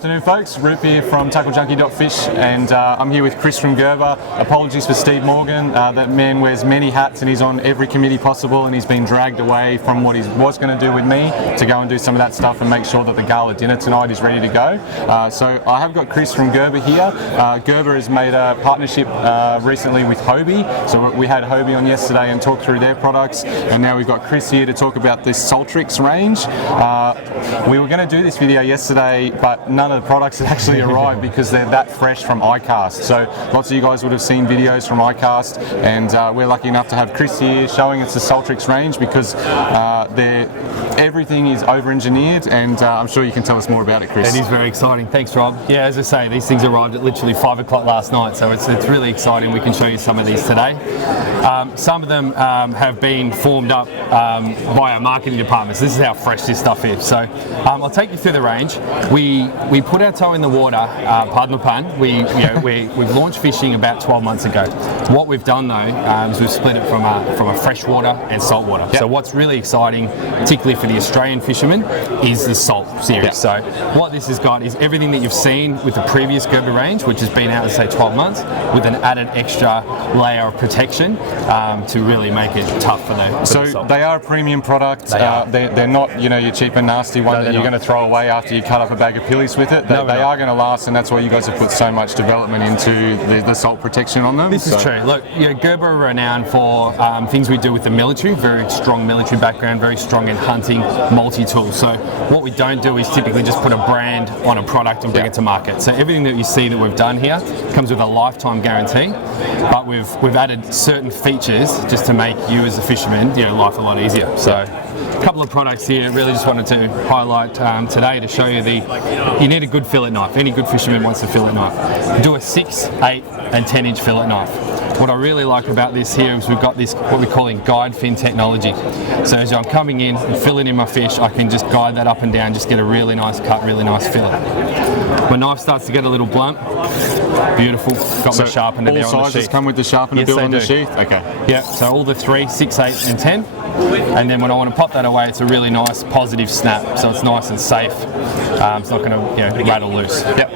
Afternoon folks, Roop here from TackleJunkie.fish, and I'm here with Chris from Gerber. Apologies for Steve Morgan, that man wears many hats and he's on every committee possible, and he's been dragged away from what he was going to do with me to go and do some of that stuff and make sure that the gala dinner tonight is ready to go. So I have got Chris from Gerber here. Gerber has made a partnership recently with Hobie, so we had Hobie on yesterday and talked through their products, and now we've got Chris here to talk about this Saltrix range. We were going to do this video yesterday, but none of the products had actually arrived because they're that fresh from iCast. So lots of you guys would have seen videos from iCast, and we're lucky enough to have Chris here showing us the Saltrix range because everything is over-engineered, and I'm sure you can tell us more about it, Chris. It is very exciting. Thanks, Rob. Yeah, as I say, these things arrived at literally 5 o'clock last night, so it's really exciting. We can show you some of these today. Some of them have been formed up by our marketing departments. This is how fresh this stuff is. So I'll take you through the range. We put our toe in the water, pardon the pun. We've launched fishing about 12 months ago. What we've done though is we've split it from a freshwater and saltwater. Yep. So what's really exciting, particularly for the Australian fishermen, is the salt series. Yep. So what this has got is everything that you've seen with the previous Gerber range, which has been out, let's say, 12 months, with an added extra layer of protection to really make it tough for the salt. They are a premium product. They're not, your cheap and nasty one that you're going to throw away after you cut up a bag of pillies with it. They are going to last, and that's why you guys have put so much development into the salt protection on them. This is true. Look, Gerber are renowned for things we do with the military, very strong military background, very strong in hunting, multi-tool. So what we don't do is typically just put a brand on a product and bring it to market. So everything that you see that we've done here comes with a lifetime guarantee, but we've added certain features just to make you as a fisherman, life a lot easier. So a couple of products here, really just wanted to highlight today to show you you need a good fillet knife. Any good fisherman wants a fillet knife. Do a 6, 8 and 10 inch fillet knife. What I really like about this here is we've got this, what we're calling guide fin technology. So as I'm coming in and filling in my fish, I can just guide that up and down, just get a really nice cut, really nice fillet. My knife starts to get a little blunt. Beautiful. Got my sharpener there on the sheath. All sizes come with the sharpener built on the sheath? Okay. Yeah, so all the 3, 6, 8 and 10. And then when I want to pop that away, it's a really nice positive snap, so it's nice and safe. It's not going to rattle loose. Yep.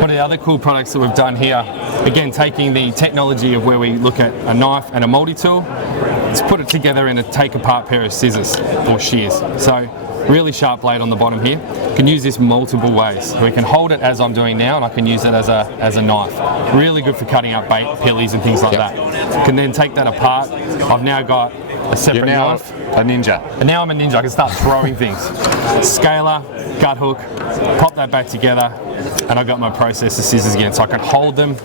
One of the other cool products that we've done here, again taking the technology of where we look at a knife and a multi-tool, let's put it together in a take-apart pair of scissors or shears. So really sharp blade on the bottom here. You can use this multiple ways. We can hold it as I'm doing now, and I can use it as a knife. Really good for cutting up bait, pillies and things like that. You can then take that apart. I've now got a separate knife. A ninja. And now I'm a ninja, I can start throwing things. Scaler, gut hook, pop that back together, and I've got my processor scissors again. So I can hold them,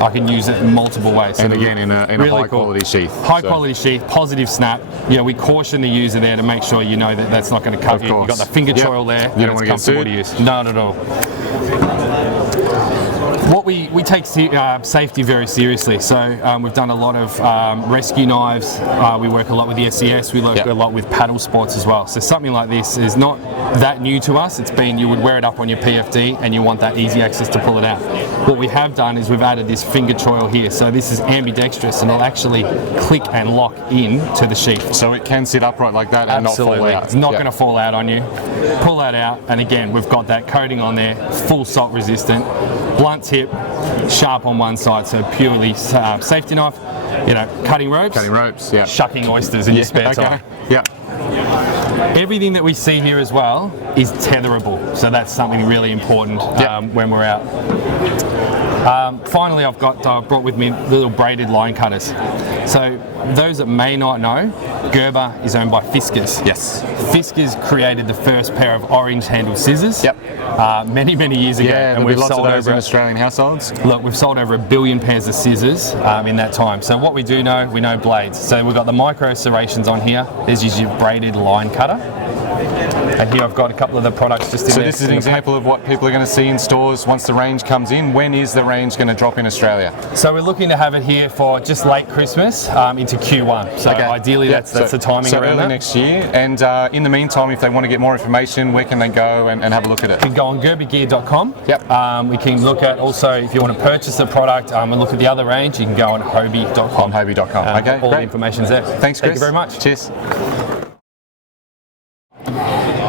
I can use it in multiple ways. And so again, in a really high quality sheath. High quality sheath, positive snap. We caution the user there to make sure you know that that's not going to cut you. You've got the finger choil there, you don't want to get sued. To use. Not at all. What we take safety very seriously, so we've done a lot of rescue knives, we work a lot with the SES, we work a lot with paddle sports as well. So something like this is not that new to us. It's been, you would wear it up on your PFD and you want that easy access to pull it out. What we have done is we've added this finger choil here, so this is ambidextrous and it'll actually click and lock in to the sheath. So it can sit upright like that and not fall out. It's not going to fall out on you. Pull that out, and again we've got that coating on there, full salt resistant, blunt tip, sharp on one side, so purely safety knife. Cutting ropes, yeah. Shucking oysters in your spare time. Yeah. Everything that we see here as well is tetherable, so that's something really important when we're out. Finally, I've brought with me little braided line cutters. So those that may not know, Gerber is owned by Fiskars. Yes. Fiskars created the first pair of orange-handled scissors. Yep. Many years ago, and we've sold those in Australian households. Look, we've sold over 1 billion pairs of scissors in that time. So what we know blades. So we've got the micro serrations on here. There's your braided line cutter. And here I've got a couple of the products just in there. So this is an example of what people are going to see in stores once the range comes in. When is the range going to drop in Australia? So we're looking to have it here for just late Christmas into Q1. So ideally that's the timing around early that. next year. And in the meantime, if they want to get more information, where can they go and have a look at it? You can go on gerbergear.com. Yep. We can look at also, if you want to purchase the product and look at the other range, you can go on hobie.com. On hobie.com. Okay, all the information's there. Thanks, Chris. Thank you very much. Cheers.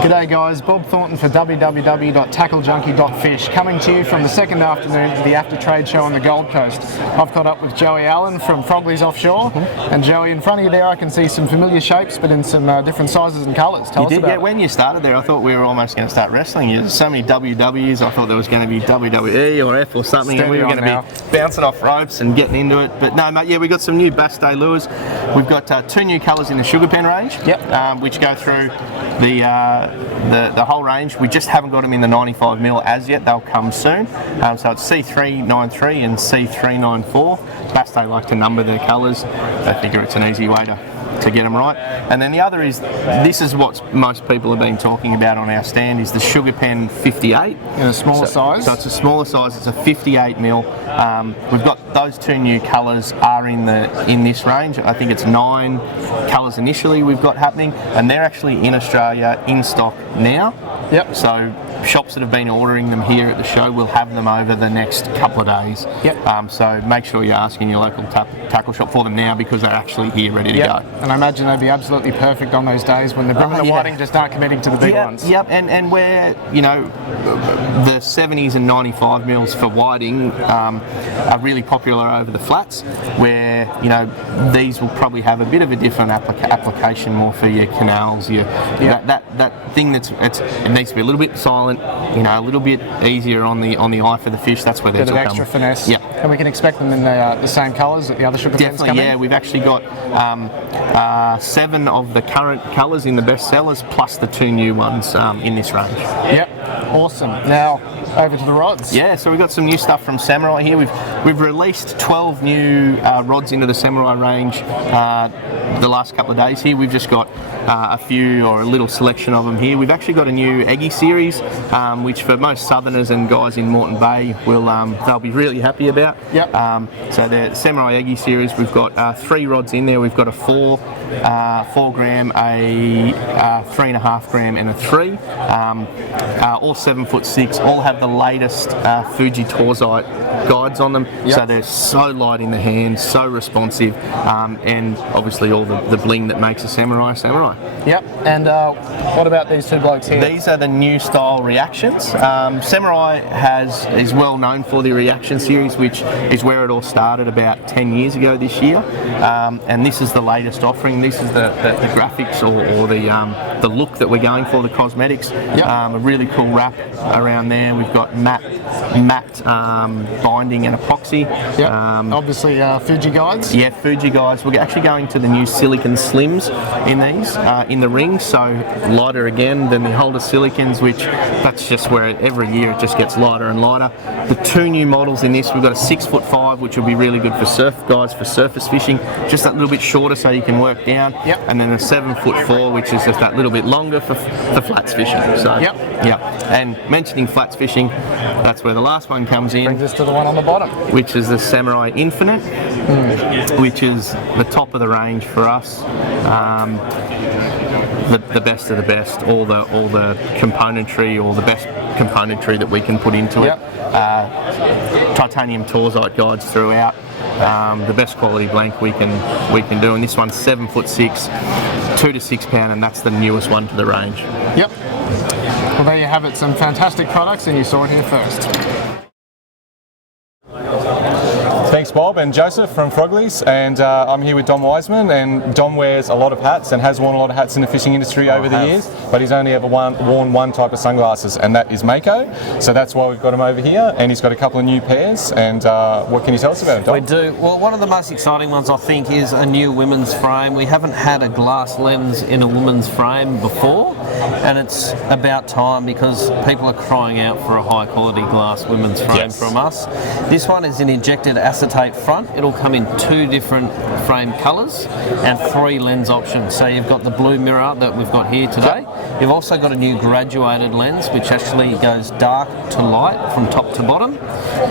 G'day guys, Bob Thornton for www.TackleJunkie.fish, coming to you from the second afternoon of the AFTA Trade Show on the Gold Coast. I've caught up with Joey Allen from Frogley's Offshore, and Joey, in front of you there I can see some familiar shapes but in some different sizes and colours. Tell us about it. When you started there I thought we were almost going to start wrestling. There's so many WWs, I thought there was going to be WWE or F or something, and we were going to be bouncing off ropes and getting into it. But no mate, yeah, we've got some new Bassday lures. We've got 2 new colours in the Sugapen range, which go through the whole range. We just haven't got them in the 95mm as yet. They'll come soon. So it's C393 and C394. Bassday like to number their colours. They figure it's an easy way to get them right. And then the other is, this is what most people have been talking about on our stand, is the Sugapen 58. In a smaller size? So it's a smaller size, it's a 58mm. We've got those 2 new colours are in this range. I think it's 9 colours initially we've got happening, and they're actually in Australia in stock now. Yep. So shops that have been ordering them here at the show will have them over the next couple of days. Yep. So make sure you're asking your local tackle shop for them now, because they're actually here ready to go. And I imagine they'd be absolutely perfect on those days when the brim and the whiting just aren't committing to the big ones. Yep, and where, you know, the 70s and 95mm for whiting are really popular over the flats, where, you know, these will probably have a bit of a different application more for your canals, that thing it needs to be a little bit silent, you know, a little bit easier on the eye for the fish. That's where there's extra finesse. Yeah. And we can expect them in the same colours that the other Sugapens Definitely, come yeah. in? We've actually got 7 of the current colours in the best sellers, plus the 2 new ones in this range. Yep, awesome. Now, over to the rods. Yeah, so we've got some new stuff from Samurai here. We've released 12 new rods into the Samurai range the last couple of days here. We've just got a few, or a little selection of them here. We've actually got a new Egi series, which for most southerners and guys in Moreton Bay they'll be really happy about. Yep. So the Samurai Egi series, we've got 3 rods in there. We've got a 4 gram, a 3.5 gram, and a 3. All 7'6", all have the latest Fuji Torzite guides on them. Yep. So they're so light in the hand, so responsive, and obviously all the bling that makes a Samurai. Yep. And what about these 2 blokes here? These are the new style reactions. Samurai is well known for the reaction series, which is where it all started about 10 years ago this year. And this is the latest offering. This is the graphics or the look that we're going for, the cosmetics. Yep. A really cool wrap around there. We've got matte binding and epoxy. Yep. Obviously Fuji guides. Yeah, Fuji guides. We're actually going to the new silicon slims in these, in the ring, so lighter again than the older silicons, which that's just where every year it just gets lighter and lighter. The 2 new models in this, we've got a 6'5", which will be really good for surf guys, for surface fishing, just that little bit shorter so you can work down. Yep. And then a 7'4", which is just that little bit longer for flats fishing. So yep. And mentioning flats fishing, that's where the last one comes in. Brings us to the one on the bottom, which is the Samurai Infinite, which is the top of the range for us. The best of the best, all the componentry, or the best componentry that we can put into it. Titanium Torzite guides throughout. The best quality blank we can do, and this one's 7'6", 2 to 6 pound, and that's the newest one to the range. Yep. Well, there you have it, some fantastic products, and you saw it here first. Thanks Bob and Joseph from Frogley's, and I'm here with Dom Wiseman, and Dom wears a lot of hats and has worn a lot of hats in the fishing industry over the years, but he's only ever worn one type of sunglasses, and that is Mako, so that's why we've got him over here, and he's got a couple of new pairs, and what can you tell us about it, Dom? We do. Well, one of the most exciting ones I think is a new women's frame. We haven't had a glass lens in a women's frame before, and it's about time, because people are crying out for a high quality glass women's frame from us. This one is an injected acetate front. It'll come in 2 different frame colours and 3 lens options. So you've got the blue mirror that we've got here today. You've also got a new graduated lens, which actually goes dark to light from top to bottom,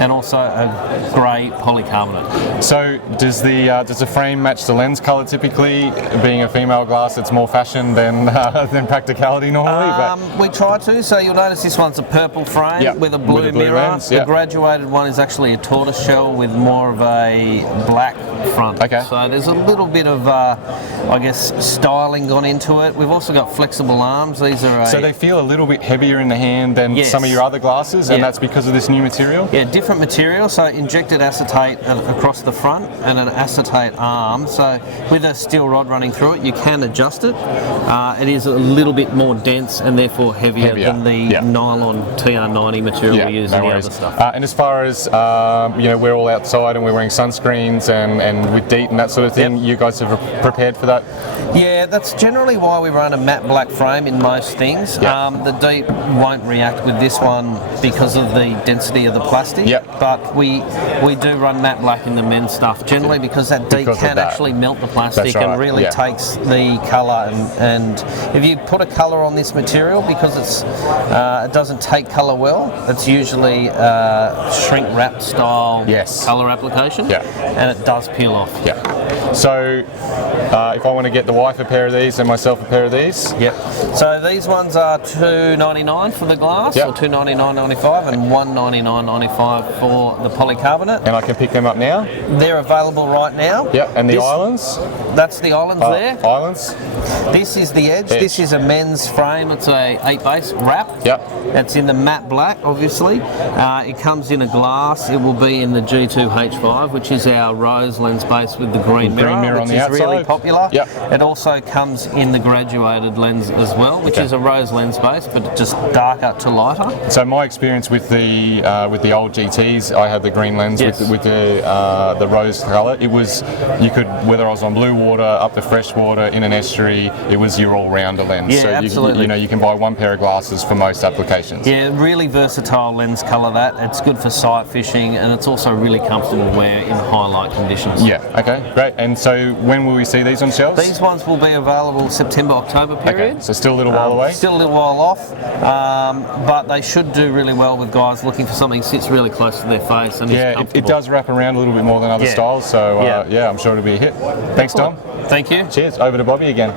and also a grey polycarbonate. So does the frame match the lens colour typically? Being a female glass, it's more fashion than practicality normally. But we try to. So you'll notice this one's a purple frame with a blue mirror. Lens, The graduated one is actually a tortoise shell with more of of a black front. Okay. So there's a little bit of, I guess, styling gone into it. We've also got flexible arms. These are So they feel a little bit heavier in the hand than Yes. some of your other glasses, and Yeah. that's because of this new material? Yeah, different material, so injected acetate across the front and an acetate arm. So with a steel rod running through it, you can adjust it. It is a little bit more dense and therefore heavier than the nylon TR90 material we use in the other stuff. And as far as, we're all outside and we're wearing sunscreens and with DEET and that sort of thing, you guys have prepared for that? Yeah, that's generally why we run a matte black frame in most things. The DEET won't react with this one because of the density of the plastic, but we do run matte black in the men's stuff generally because that DEET can actually melt the plastic and really takes the colour, and if you put a colour on this material, because it doesn't take colour well, it's usually shrink wrap style colour application, and it does peel off. So if I want to get the wife a pair of these and myself a pair of these? So these ones are $2.99 for the glass, or $2.99.95, and $1.99.95 for the polycarbonate. And I can pick them up now? They're available right now. And the islands? That's the islands there. Islands? This is the edge. This is a men's frame. It's a 8-base wrap. It's in the matte black, obviously. It comes in a glass. It will be in the G2H5, which is our rose lens base with the green mirror, on which the is outside. really popular. It also comes in the graduated lens as well, which is a rose lens base, but just darker to lighter. So my experience with the old GTs, I had the green lens with the rose colour. It was, you could, whether I was on blue water, up to fresh water, in an estuary, it was your all-rounder lens. Yeah, so absolutely. You can buy one pair of glasses for most applications. Yeah, really versatile lens colour that. It's good for sight fishing, and it's also really comfortable wear in high light conditions. Okay, great. And so when will we see these on shelves? These ones will be available September-October period. Okay, so still a little while away? Still a little while off, but they should do really well with guys looking for something that sits really close to their face and is comfortable. It does wrap around a little bit more than other styles, so I'm sure it'll be a hit. Thanks, Tom. Thank you. Cheers. Over to Bobby again.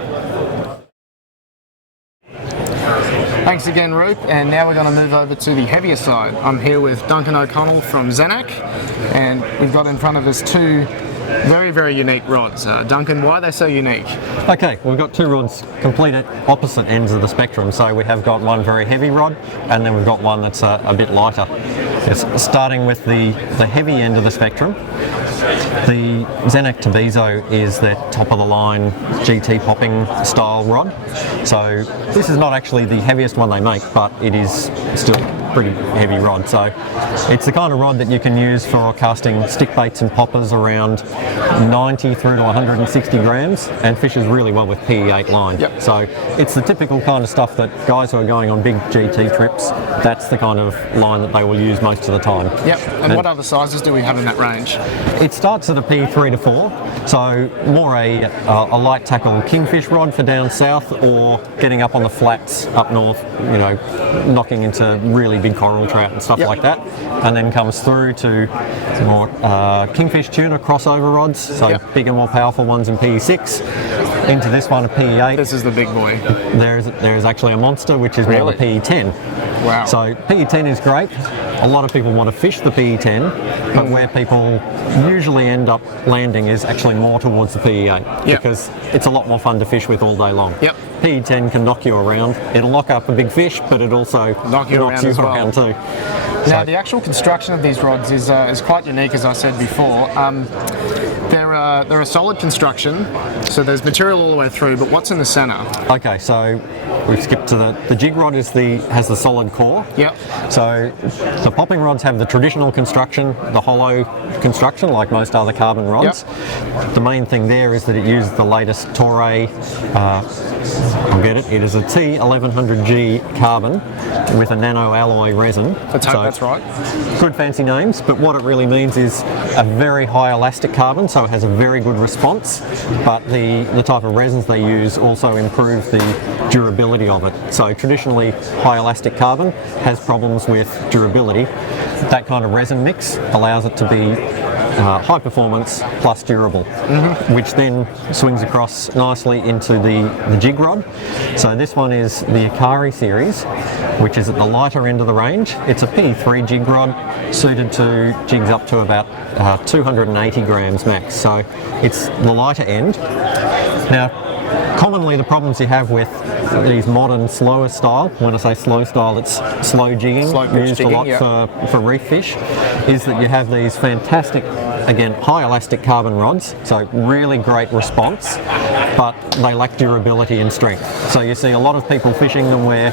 Thanks again, Roop, and now we're going to move over to the heavier side. I'm here with Duncan O'Connell from Zenak, and we've got in front of us two very, very unique rods. Duncan, why are they so unique? Okay, we've got two rods complete at opposite ends of the spectrum. So we have got one very heavy rod, and then we've got one that's a bit lighter. It's starting with the heavy end of the spectrum. The Zenaq Tabizo is their top of the line GT popping style rod. So this is not actually the heaviest one they make, but it is still pretty heavy rod. So it's the kind of rod that you can use for casting stick baits and poppers around 90 through to 160 grams and fishes really well with PE8 line. So it's the typical kind of stuff that guys who are going on big GT trips, that's the kind of line that they will use most of the time. And what other sizes do we have in that range? It starts at a P3 to 4, so more a light tackle kingfish rod for down south, or getting up on the flats up north, knocking into really big coral trout and stuff like that, and then comes through to more kingfish tuna crossover rods, so bigger, more powerful ones in PE6, into this one a PE8. This is the big boy. There's actually a monster, which is more the PE10. Wow. So PE10 is great. A lot of people want to fish the PE10, but where people usually end up landing is actually more towards the PE8 because it's a lot more fun to fish with all day long. PE10 can knock you around. It'll lock up a big fish, but it also knocks you around too. Now, the actual construction of these rods is quite unique, as I said before. They're a solid construction, so there's material all the way through, but what's in the centre? Okay, so we've skipped to the jig rod has the solid core. So the popping rods have the traditional construction, the hollow construction, like most other carbon rods. The main thing there is that it uses the latest Toray, I'll get it is a T1100G carbon with a nano alloy resin. Let's hope that's right. Good fancy names, but what it really means is a very high elastic carbon, so it has a very good response, but the type of resins they use also improve the durability of it. So traditionally, high elastic carbon has problems with durability. That kind of resin mix allows it to be high performance plus durable, which then swings across nicely into the jig rod. So this one is the Akari series, which is at the lighter end of the range. It's a P3 jig rod suited to jigs up to about 280 grams max. So it's the lighter end. Now, commonly the problems you have with these modern slower style, when I say slow style, it's slow jigging, used a lot for reef fish, is that you have these fantastic, again, high elastic carbon rods, so really great response, but they lack durability and strength. So you see a lot of people fishing them where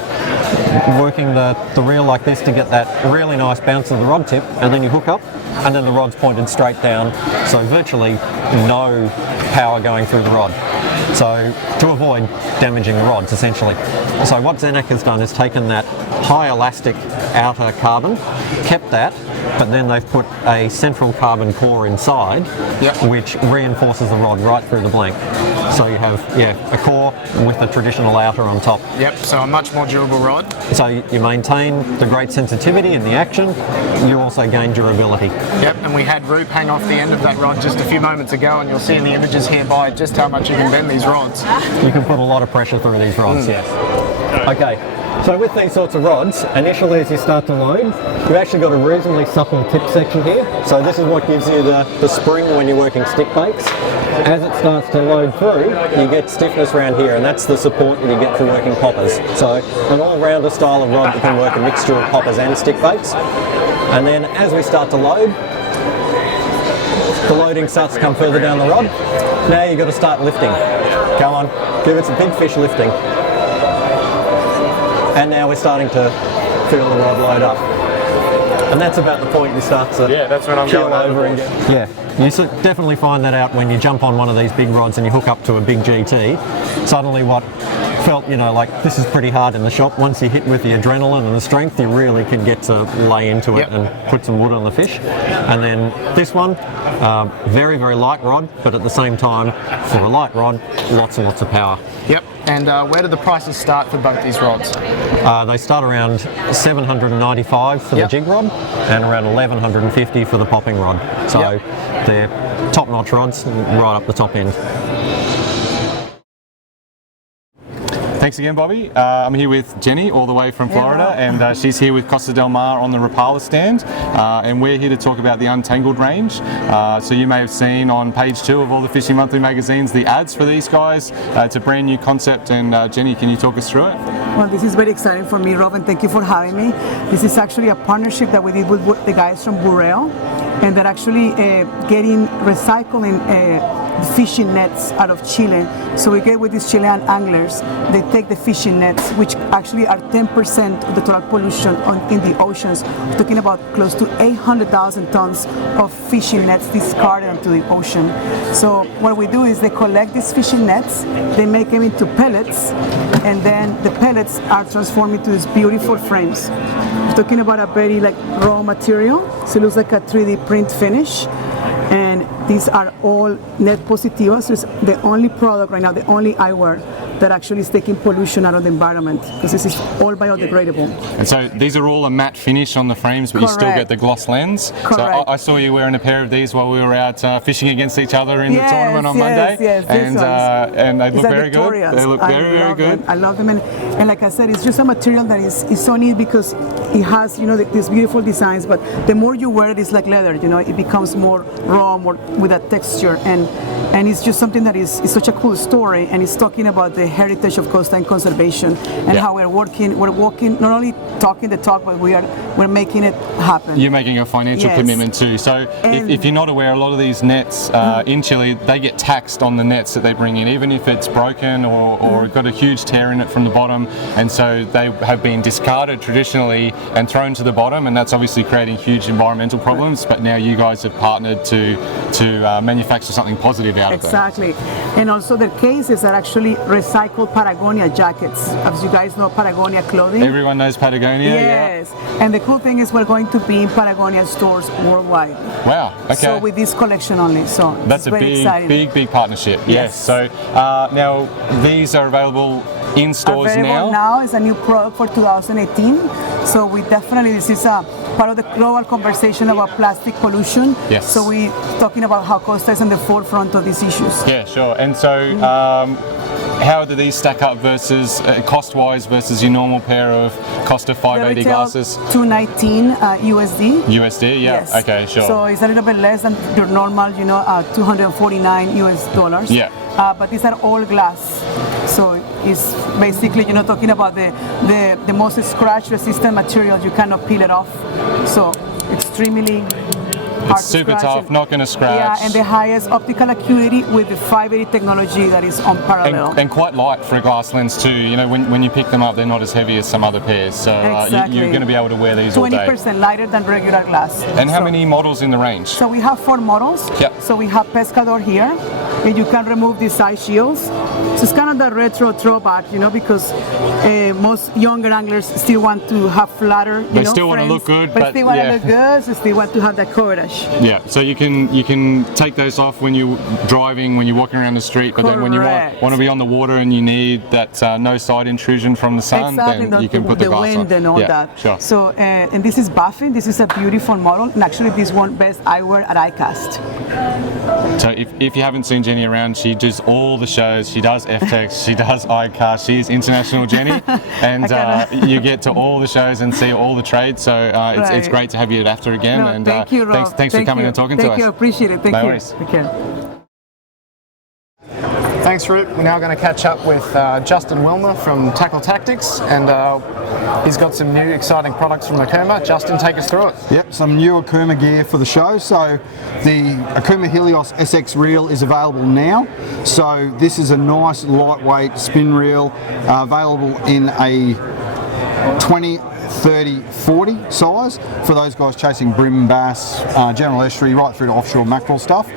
working the reel like this to get that really nice bounce of the rod tip, and then you hook up and then the rod's pointed straight down, so virtually no power going through the rod. So to avoid damaging the rods essentially. So what Zenak has done is taken that high elastic outer carbon, kept that, but then they've put a central carbon core inside, which reinforces the rod right through the blank. So you have a core with the traditional outer on top. Yep, so a much more durable rod. So you maintain the great sensitivity in the action, you also gain durability. Yep, and we had Roop hang off the end of that rod just a few moments ago, and you'll see in the images hereby just how much you can bend these rods. You can put a lot of pressure through these rods, yes. Okay, so with these sorts of rods, initially as you start to load, you've actually got a reasonably supple tip section here. So this is what gives you the spring when you're working stick baits. As it starts to load through, you get stiffness around here, and that's the support that you get for working poppers. So an all-rounder style of rod that can work a mixture of poppers and stick baits. And then as we start to load, the loading starts to come further down the rod. Now you've got to start lifting. Come on, give it some big fish lifting. And now we're starting to feel the rod load up. And that's about the point you start to that's when I'm keel going over and get. Yeah, you definitely find that out when you jump on one of these big rods and you hook up to a big GT. Suddenly what felt, like this is pretty hard in the shop, once you hit with the adrenaline and the strength, you really can get to lay into it and put some wood on the fish. And then this one, very, very light rod, but at the same time, for a light rod, lots and lots of power. Yep. And where do the prices start for both these rods? They start around $795 for the jig rod and around $1,150 for the popping rod. So they're top-notch rods right up the top end. Thanks again, Bobby. I'm here with Jenny, all the way from Florida, and she's here with Costa Del Mar on the Rapala stand, and we're here to talk about the Untangled range. So you may have seen on page 2 of all the Fishing Monthly magazines the ads for these guys. It's a brand new concept, and Jenny, can you talk us through it? Well, this is very exciting for me, Rob, and thank you for having me. This is actually a partnership that we did with the guys from Burrell, and they're actually getting recycling fishing nets out of Chile. So we get with these Chilean anglers, they take the fishing nets, which actually are 10% of the total pollution in the oceans. We're talking about close to 800,000 tons of fishing nets discarded into the ocean. So what we do is they collect these fishing nets, they make them into pellets, and then the pellets are transformed into these beautiful frames. We're talking about a very raw material, so it looks like a 3D print finish. And these are all net positivos. So it's the only product right now, the only eyewear that actually is taking pollution out of the environment, because this is all biodegradable. And so these are all a matte finish on the frames, but you still get the gloss lens. Correct. So I saw you wearing a pair of these while we were out fishing against each other in the tournament on Monday. Yes, and they look very Victorias. good. They look very good. I love them, and like I said, it's just a material that is so neat because it has these beautiful designs. But the more you wear it, it's like leather. It becomes more raw, more with a texture, and it's just something that is such a cool story, and it's talking about the heritage of Costa and conservation, and how we're walking, not only talking the talk, but we're making it happen. You're making a financial commitment too. So if you're not aware, a lot of these nets in Chile, they get taxed on the nets that they bring in, even if it's broken or got a huge tear in it from the bottom, and so they have been discarded traditionally and thrown to the bottom, and that's obviously creating huge environmental problems. But now you guys have partnered to manufacture something positive out of it. Exactly. And also the cases are actually recycled Patagonia jackets. As you guys know, Patagonia clothing. Everyone knows Patagonia. Yes. Yeah. And the cool thing is we're going to be in Patagonia stores worldwide. Wow. Okay. So with this collection only. So that's a big partnership. Yes. So now these are available in stores now. It's a new product for 2018. So this is part of the global conversation about plastic pollution. Yes. So we talking about how Costa is in the forefront of these issues. Yeah, sure. And so, how do these stack up versus cost-wise versus your normal pair of Costa 580 glasses? $219 USD. USD, yeah. Yes. Okay, sure. So it's a little bit less than your normal, $249 US. Yeah. But these are all glass. So it's basically, talking about the most scratch-resistant material. You cannot peel it off. So extremely hard It's super tough, not going to scratch. Yeah, and the highest optical acuity with the 580 technology that is unparalleled. And quite light for a glass lens too. When you pick them up, they're not as heavy as some other pairs. So Exactly. you're going to be able to wear these all day. 20% lighter than regular glass. And how many models in the range? So we have 4 models. Yep. So we have Pescador here, and you can remove the side shields. So it's kind of the retro throwback, because most younger anglers still want to have flatter. They still want to look good, but still want yeah. to look good. So still want to have that coverage. Yeah, so you can take those off when you're driving, when you're walking around the street, but then when you Correct. want to be on the water and you need that no side intrusion from the sun, Exactly, then you can put the glass wind on. and all Yeah, that. sure. So, and this is Buffin. This is a beautiful model, and actually this one best eyewear at ICAST. So if you haven't seen Jenny around, she does all the shows. She does FTEX, she does iCar, she's international Jenny, and you get to all the shows and see all the trades. So it's great to have you at AFTA again. No, and thank you, Rob. thanks for coming and talking to us. Thank you, appreciate it. Thank No you. worries. Take care. Thanks, Root. We're now going to catch up with Justin Wilmer from Tackle Tactics, and he's got some new exciting products from Okuma. Justin, take us through it. Yep, some new Okuma gear for the show. So the Okuma Helios SX reel is available now. So this is a nice lightweight spin reel, available in a 20, 30, 40 size for those guys chasing brim, bass, general estuary, right through to offshore mackerel stuff.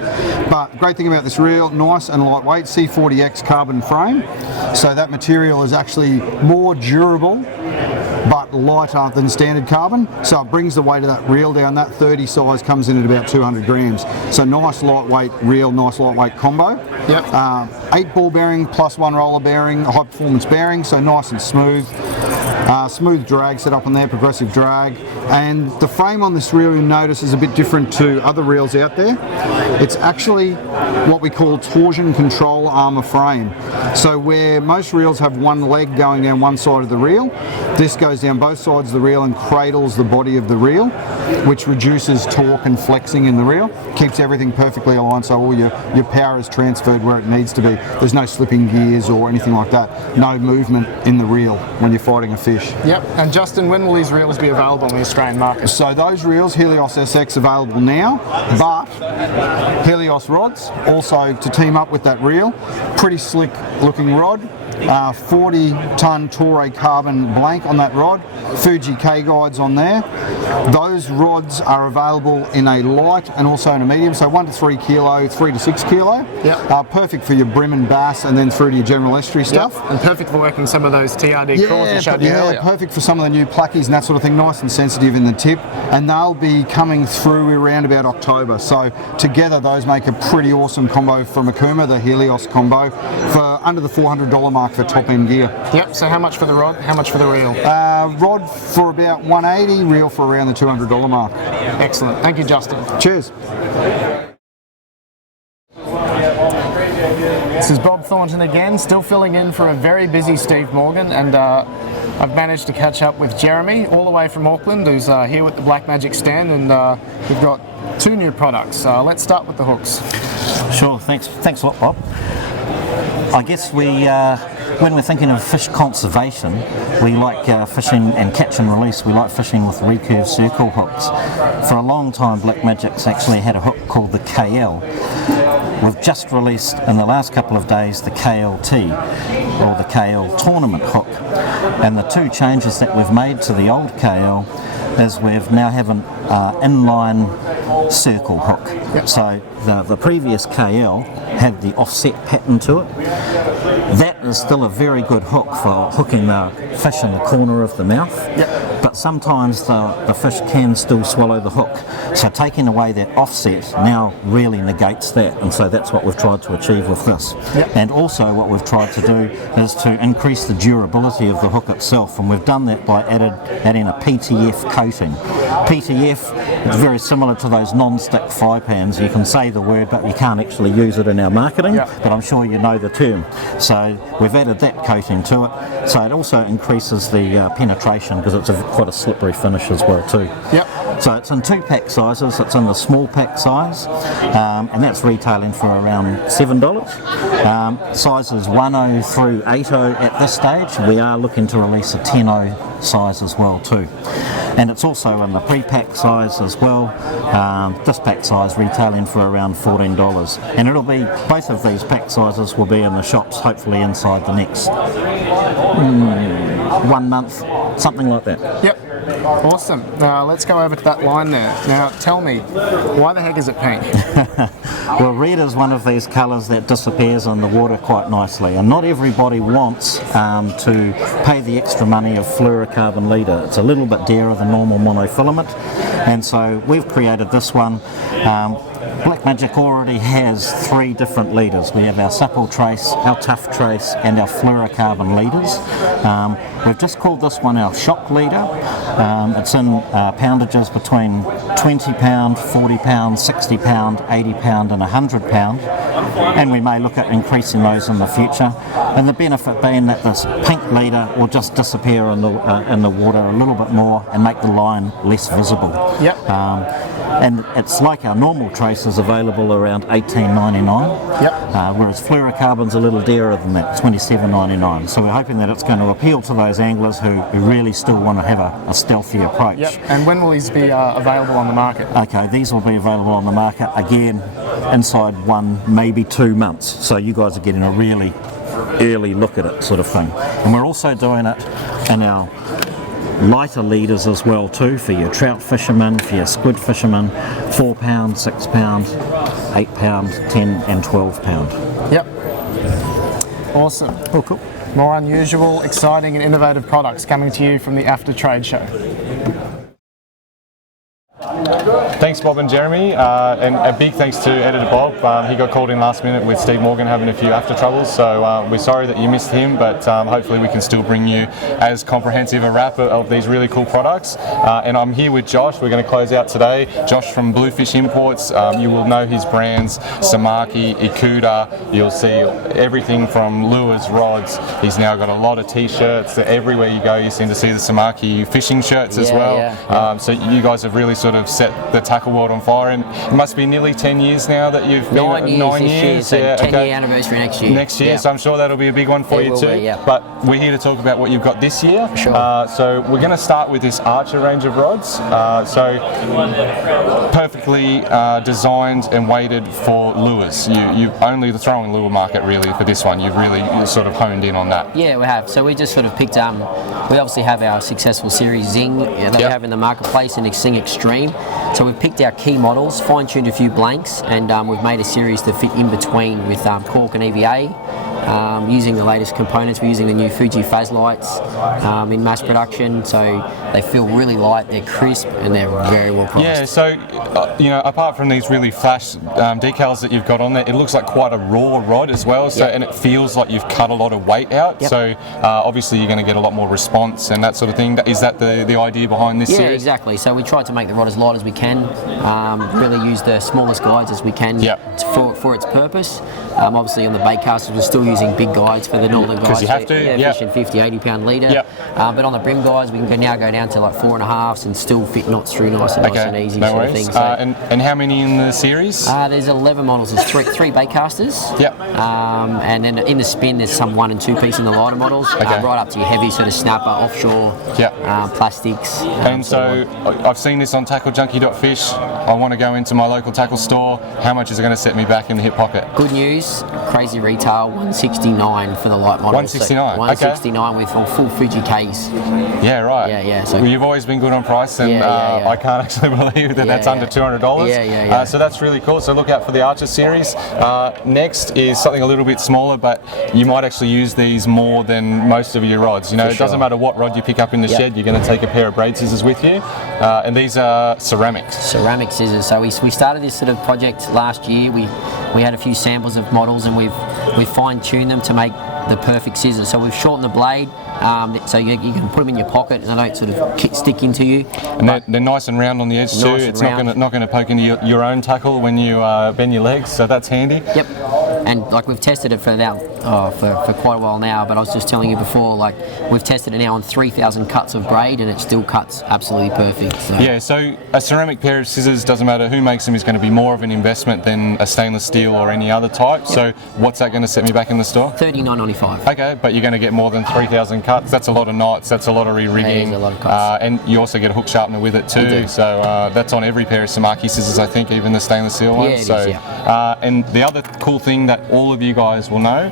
But great thing about this reel, nice and lightweight, C40X carbon frame. So that material is actually more durable but lighter than standard carbon, so it brings the weight of that reel down. That 30 size comes in at about 200 grams. So nice lightweight reel, nice lightweight combo. Yep. 8 ball bearing plus 1 roller bearing, a high performance bearing, so nice and smooth. Smooth drag set up on there, progressive drag. And the frame on this reel, you'll notice, is a bit different to other reels out there. It's actually what we call torsion control armor frame. So where most reels have one leg going down one side of the reel, this goes down both sides of the reel and cradles the body of the reel, which reduces torque and flexing in the reel, keeps everything perfectly aligned so all your power is transferred where it needs to be. There's no slipping gears or anything like that. No movement in the reel when you're fighting a fish. Yep. And Justin, when will these reels be available on the Australian market? So those reels, Helios SX, available now, but Helios rods also to team up with that reel. Pretty slick looking rod. 40-ton Toray carbon blank on that rod, Fuji K guides on there. Those rods are available in a light and also in a medium, so 1 to 3 kilo, 3 to 6 kilo. Yep. Perfect for your brim and bass, and then through to your general estuary stuff. Yep. And perfect for working some of those TRD crawls you showed me earlier. Perfect for some of the new plackies and that sort of thing, nice and sensitive in the tip, and they'll be coming through around about October. So together those make a pretty awesome combo from Okuma, the Helios combo, for under the $400 mark for top end gear. Yep, so how much for the rod, how much for the reel? Rod for about 180, reel for around the $200 mark. Excellent, thank you Justin. Cheers. This is Bob Thornton again, still filling in for a very busy Steve Morgan, and I've managed to catch up with Jeremy all the way from Auckland, who's here with the Black Magic stand, and we've got 2 new products. Let's start with the hooks. Sure, thanks a lot, Bob. I guess when we're thinking of fish conservation, we like fishing and catch and release. We like fishing with recurve circle hooks. For a long time, Black Magic's actually had a hook called the KL. We've just released in the last couple of days the KLT, or the KL tournament hook. And the 2 changes that we've made to the old KL is we've now have an inline circle hook. Yep. So the previous KL had the offset pattern to it. That is still a very good hook for hooking the fish in the corner of the mouth. Yep. But sometimes the fish can still swallow the hook. So taking away that offset now really negates that, and so that's what we've tried to achieve with this. Yep. And also what we've tried to do is to increase the durability of the hook itself, and we've done that by adding a PTF coating. PTF, it's very similar to those non-stick fry pans. You can say the word, but you can't actually use it in our marketing, but I'm sure you know the term. So we've added that coating to it. So it also increases the penetration because it's quite a slippery finish as well too. So it's in 2-pack sizes. It's in the small pack size, and that's retailing for around $7. Sizes 10 through 80 at this stage. We are looking to release a 10 size as well too. And it's also in the pre-pack size as well. This pack size retailing for around $14. And it'll be, both of these pack sizes will be in the shops hopefully inside the next 1 month, something like that. Awesome. Now let's go over to that line there. Now tell me, why the heck is it pink? Well, red is one of these colours that disappears in the water quite nicely, and not everybody wants to pay the extra money of fluorocarbon leader. It's a little bit dearer than normal monofilament, and so we've created this one. Black Magic already has 3 different leaders. We have our supple trace, our tough trace, and our fluorocarbon leaders. We've just called this one our shock leader. It's in poundages between 20 pound, 40 pound, 60 pound, 80 pound and 100 pound, and we may look at increasing those in the future. And the benefit being that this pink leader will just disappear in the water a little bit more and make the line less visible. And it's like our normal traces available around $18.99, whereas fluorocarbon's a little dearer than that, $27.99. So we're hoping that it's going to appeal to those anglers who really still want to have a stealthy approach. And when will these be available on the market? Okay, these will be available on the market again inside 1, maybe 2 months. So you guys are getting a really early look at it sort of thing. And we're also doing it in our lighter leaders as well too, for your trout fishermen, for your squid fishermen, 4 pound, 6 pound, 8 pound, 10 and 12 pound. Awesome. Oh, cool. More unusual, exciting and innovative products coming to you from the AFTA Trade Show. Thanks Bob and Jeremy, and a big thanks to editor Bob. He got called in last minute with Steve Morgan having a few after troubles, so we're sorry that you missed him, but hopefully we can still bring you as comprehensive a wrap of these really cool products. And I'm here with Josh. We're going to close out today. Josh from Bluefish Imports. You will know his brands, Samaki, Ikuda. You'll see everything from lures, rods. He's now got a lot of t-shirts. Everywhere you go you seem to see the Samaki fishing shirts as well. So you guys have really sort of set the tackle world on fire, and it must be nearly 10 years now that you've been 9 years, so 10-year anniversary next year. Next year, so I'm sure that'll be a big one for you too. But we're here to talk about what you've got this year. So we're going to start with this Archer range of rods. So perfectly designed and weighted for lures. You've only the throwing lure market really for this one. You've really sort of honed in on that. Yeah, we have. So we just sort of picked. We obviously have our successful series Zing that we have in the marketplace, and Zing Extreme. So we've picked our key models, fine-tuned a few blanks, and we've made a series to fit in between with cork and EVA. Using the latest components, we're using the new Fuji Phase lights in mass production, so they feel really light, they're crisp, and they're very well priced. Yeah, so apart from these really flash decals that you've got on there, it looks like quite a raw rod as well. So and it feels like you've cut a lot of weight out. So obviously you're going to get a lot more response and that sort of thing. Is that the idea behind this series? Yeah, exactly. So we tried to make the rod as light as we can. Really use the smallest guides as we can for its purpose. Obviously on the bait casters we're still using big guides for the northern guys. Because you have to. Fishing 50, 80 pound leader. But on the brim guys we can now go down to like 4.5s and still fit knots through nice and easy sort of thing. So, and how many in the series? There's 11 models. There's three bait casters. And then in the spin there's some 1 and 2 piece in the lighter models. Right up to your heavy sort of snapper, offshore, plastics. And so I've seen this on TackleJunkie.fish. I want to go into my local tackle store. How much is it going to set me back in the hip pocket? Good news, crazy retail, $169 for the light model. $169. So $169 with full Fuji case. Yeah, right. Yeah. So well, you've always been good on price, and I can't actually believe that that's under $200. So that's really cool. So look out for the Archer series. Next is something a little bit smaller, but you might actually use these more than most of your rods. It doesn't matter what rod you pick up in the shed, you're going to take a pair of braid scissors with you, and these are ceramics. Ceramic scissors. So we started this sort of project last year. We had a few samples of models, and we've fine-tuned them to make the perfect scissors. So we've shortened the blade, So you can put them in your pocket and they don't sort of stick into you. And they're nice and round on the edge too. It's not going to poke into your own tackle when you bend your legs, so that's handy. Yep. And like we've tested it for quite a while now, but I was just telling you before, like we've tested it now on 3,000 cuts of braid and it still cuts absolutely perfect. So. Yeah, so a ceramic pair of scissors, doesn't matter who makes them, is going to be more of an investment than a stainless steel or any other type. Yep. So what's that going to set me back in the store? $39.95. Okay, but you're going to get more than 3,000 cuts. That's a lot of knots, that's a lot of re-rigging. That is a lot of cuts. And you also get a hook sharpener with it too. So that's on every pair of Samaki scissors, I think, even the stainless steel ones. Yeah, it is, yeah. And the other cool thing that all of you guys will know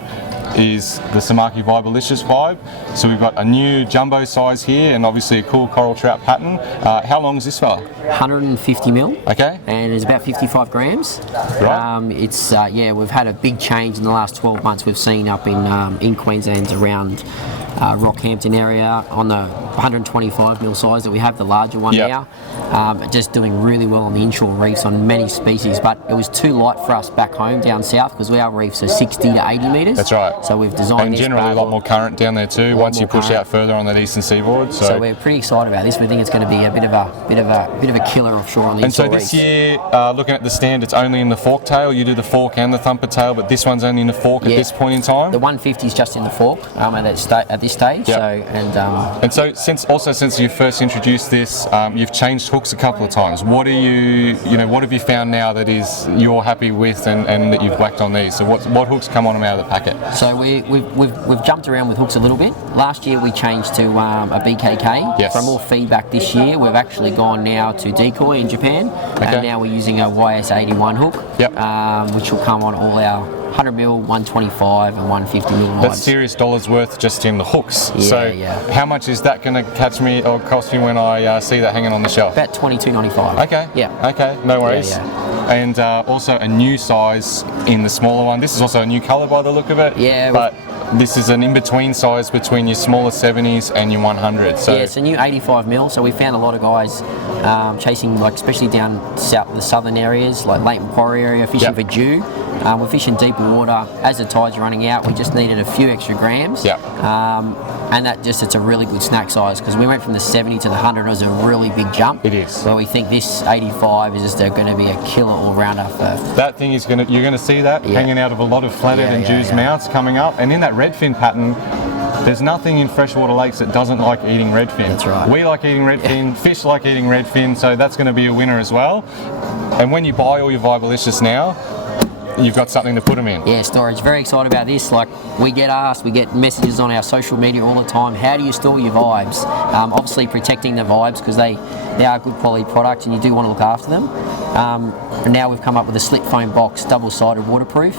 is the Samaki Vibelicious vibe. So we've got a new jumbo size here and obviously a cool coral trout pattern. How long is this fella? 150 mil. Okay. And it's about 55 grams. Right. We've had a big change in the last 12 months. We've seen up in Queensland around Rockhampton area on the 125 mil size that we have, the larger one now. Just doing really well on the inshore reefs on many species, but it was too light for us back home down south because our reefs are 60 to 80 metres. That's right. So we've designed and this generally a lot more current down there too once you push out further on that eastern seaboard. So we're pretty excited about this. We think it's going to be a bit of a killer offshore on the inshore reefs. And so this year, looking at the stand, it's only in the fork tail. You do the fork and the thumper tail, but this one's only in the fork at this point in time. The 150 is just in the fork at this stage. Yep. So since you first introduced this, you've changed hooks a couple of times. What have you found now that you're happy with and that you've whacked on these? So what hooks come on them out of the packet? So we've jumped around with hooks a little bit. Last year we changed to a BKK. Yes. For more feedback this year, we've actually gone now to Decoy in Japan, and now we're using a YS81 hook, which will come on all our 100 mil, 125 and 150 mil lines. That's serious dollars worth just in the hooks. How much is that going to catch me or cost me when I see that hanging on the shelf? About $22.95. Okay. Yeah. Okay, no worries. And also a new size in the smaller one. This is also a new colour by the look of it. Yeah. But this is an in-between size between your smaller 70s and your 100s. So it's a new 85 mil. So we found a lot of guys chasing, like especially down the southern areas, like Lake Macquarie area, fishing for dew. We're fishing deeper water. As the tides are running out, we just needed a few extra grams. And it's a really good snack size because we went from the 70 to the 100. It was a really big jump. It is. So we think this 85 is just going to be a killer all-rounder. That thing is you're going to see that hanging out of a lot of flathead and Jew's mouths coming up. And in that redfin pattern, there's nothing in freshwater lakes that doesn't like eating redfin. That's right. We like eating redfin, fish like eating redfin, so that's going to be a winner as well. And when you buy all your Vibelicious now, you've got something to put them in. Yeah, storage. Very excited about this. Like, we get asked, we get messages on our social media all the time. How do you store your vibes? Obviously protecting the vibes because they are good quality products and you do want to look after them. And now we've come up with a slip foam box, double-sided waterproof.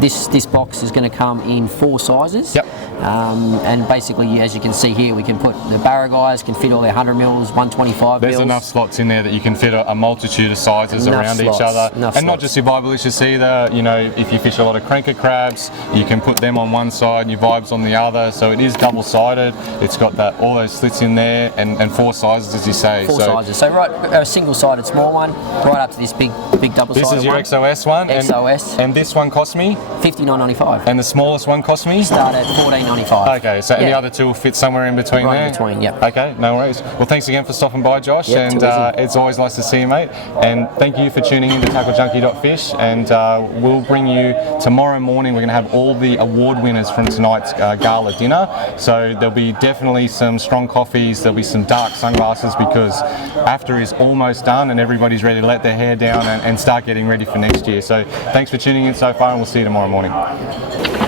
This box is going to come in 4 sizes. And basically, as you can see here, we can put the barra guys can fit all their 100 mils, 125 mils. There's enough slots in there that you can fit a multitude of sizes around each other. And not just your Vibelicious either. You know, if you fish a lot of cranker crabs, you can put them on one side and your Vibes on the other. So it is double-sided. It's got all those slits in there and 4 sizes, as you say. 4 sizes. So right, a single-sided small one, right up to this big double-sided one. This is your XOS one. XOS. And this one cost me? $59.95. And the smallest one cost me? Start at $14.95. Okay, so the other two will fit somewhere in between there? Right in between, yep. Okay, no worries. Well, thanks again for stopping by, Josh. And it's always nice to see you, mate. And thank you for tuning in to TackleJunkie.fish. And we'll bring you tomorrow morning. We're going to have all the award winners from tonight's gala dinner. So there'll be definitely some strong coffees. There'll be some dark sunglasses because AFTA is almost done and everybody's ready to let their hair down and start getting ready for next year. So thanks for tuning in so far and we'll see you tomorrow morning.